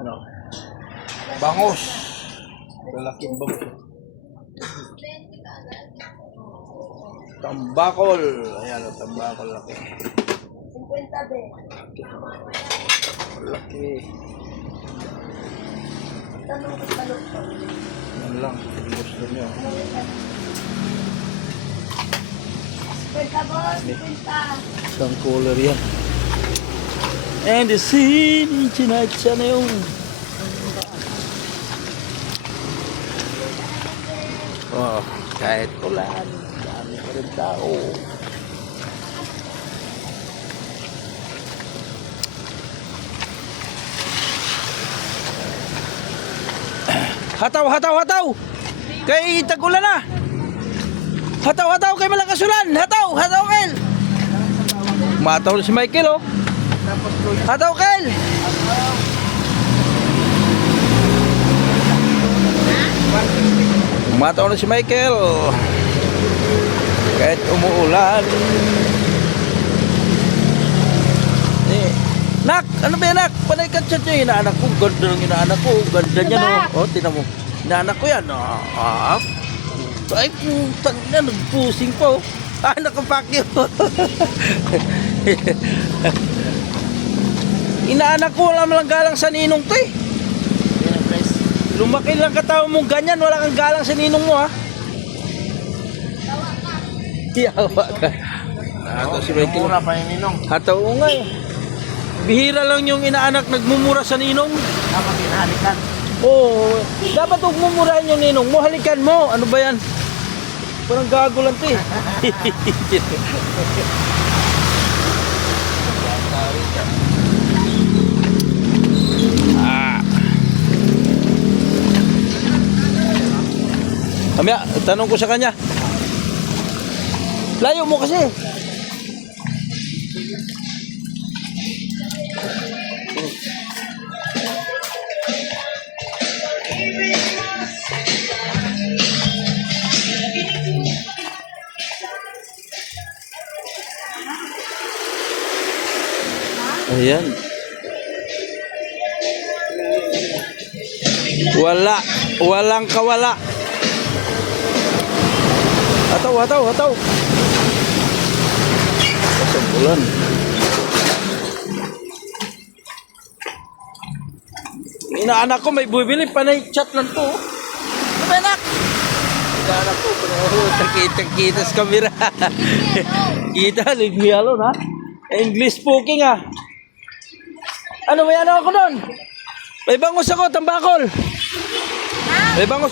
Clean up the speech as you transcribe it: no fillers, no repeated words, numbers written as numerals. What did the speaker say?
Ano? Bangos. Lalaking bangos. Tambakol. Ayan o, tambakol laki. 50 din. Laki. Tanong ko pa lang. Yan lang. Gusto nyo. 50 boss, 50. Isang cooler yan. And the scene, chinatsa na yung oh, kahit ulan, dami pa rin tao. Hataw, hataw, hataw! Kay tag-ulan na! Hataw, hataw, kay malakas ulan! Hataw, hataw, Kel! Mataw na si Michael, oh! Hataw, Kel! Mataw na si Michael. Kahit umuulan. Nak, ano ba yan, nak? Panay ka chat nyo, inaanak ko. Ganda ng inaanak ko. Ganda niya, no? O, tinan mo. Inaanak ko yan. Ay, putang na, nagpusing pa, oh. Nakapakyo. Inaanak ko, wala lang galang sa ninong to, eh. Lumaki lang katao mong ganyan, wala kang galang sa ninong mo, ha? Yawa ka. Hataw si Michael. Mura pa yung ninong. Hataw nga, eh. Bihira lang yung inaanak nagmumura sa ninong. Dapat hinahalikan. Oo. Dapat huwag mumurahin yung ninong mo. Halikan mo. Ano ba yan? Parang gago lang ito, eh. Kamya, tanong ko sa kanya. Layo mo kasi. Ayan. Walang kawala. Hataw, hataw, hataw. Pasang bulan. Inaanak ko may bumili, panay chat lang to. Ano ba, anak? Inaanak ko, kita sa camera. Kita, leave me alone, ha? English speaking, ha? Ano, may ano ako nun? May bangus ako, tambakol. May bangus ako.